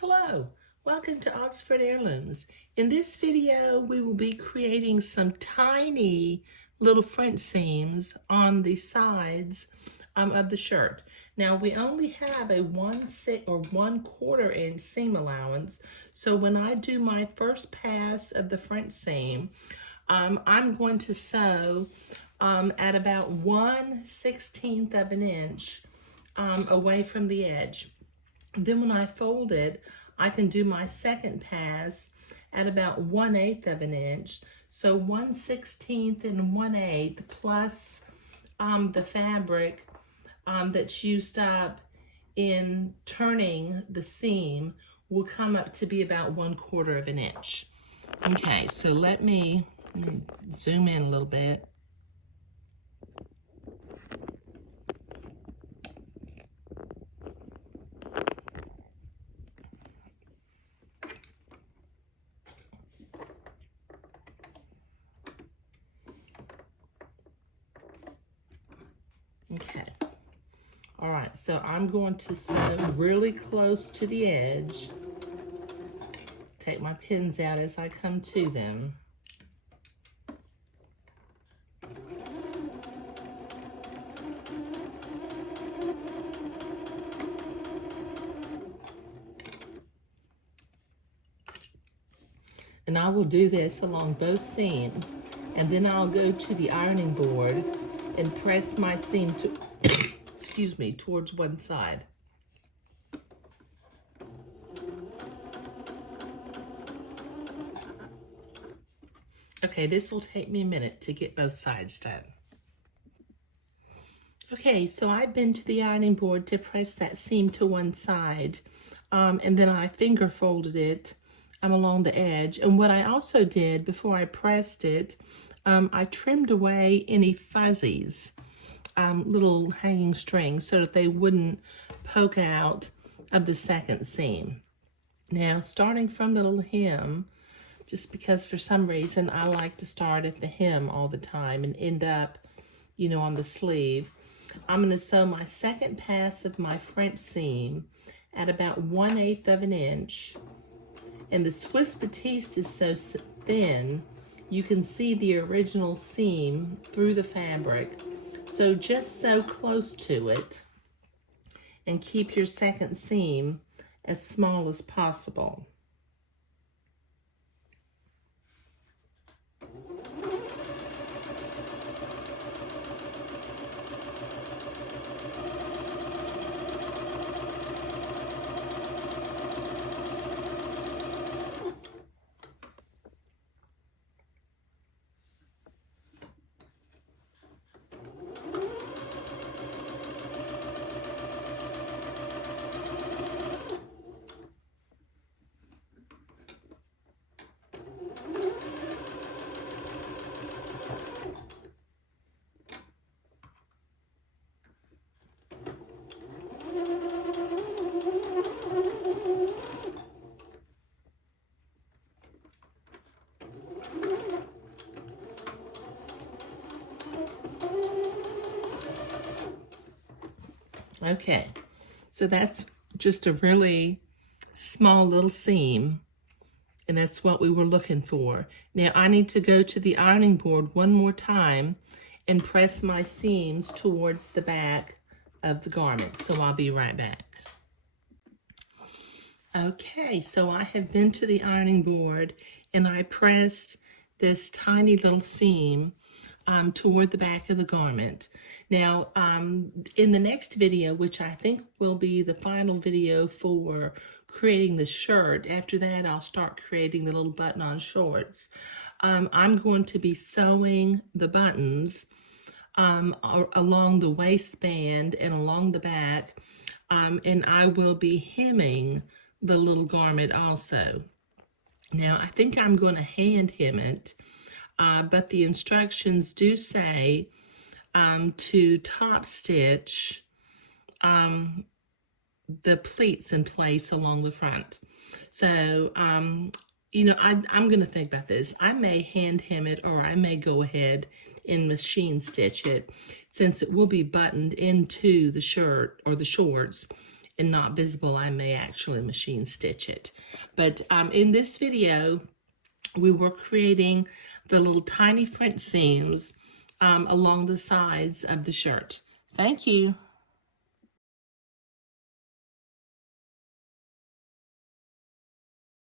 Hello, welcome to Oxford Heirlooms. In this video, we will be creating some tiny little French seams on the sides of the shirt. Now, we only have a 1/4 inch seam allowance, so when I do my first pass of the French seam, I'm going to sew at about 1/16 of an inch away from the edge. Then when I fold it, I can do my second pass at about 1/8 of an inch. So 1/16 and 1/8 plus the fabric that's used up in turning the seam will come up to be about 1/4 of an inch. Okay, so let me zoom in a little bit. Okay. All right, so I'm going to sew really close to the edge. Take my pins out as I come to them. And I will do this along both seams, and then I'll go to the ironing board and press my seam to, excuse me, towards one side. Okay, this will take me a minute to get both sides done. Okay, so I've been to the ironing board to press that seam to one side, and then I finger folded it along the edge. And what I also did before I pressed it, I trimmed away any fuzzies, little hanging strings, so that they wouldn't poke out of the second seam. Now, starting from the little hem, just because for some reason I like to start at the hem all the time and end up, on the sleeve, I'm going to sew my second pass of my French seam at about 1/8 of an inch. And the Swiss Batiste is so thin, you can see the original seam through the fabric. So just sew close to it and keep your second seam as small as possible. Okay, so that's just a really small little seam, and that's what we were looking for. Now I need to go to the ironing board one more time and press my seams towards the back of the garment, so I'll be right back. Okay, so I have been to the ironing board and I pressed this tiny little seam toward the back of the garment. Now, in the next video, which I think will be the final video for creating the shirt, after that I'll start creating the little button-on shorts. I'm going to be sewing the buttons along the waistband and along the back, and I will be hemming the little garment also. Now, I think I'm going to hand hem it, but the instructions do say to top stitch the pleats in place along the front. So, I'm going to think about this. I may hand hem it, or I may go ahead and machine stitch it, since it will be buttoned into the shirt or the shorts. and not visible, I may actually machine stitch it. But in this video, we were creating the little tiny French seams along the sides of the shirt. Thank you.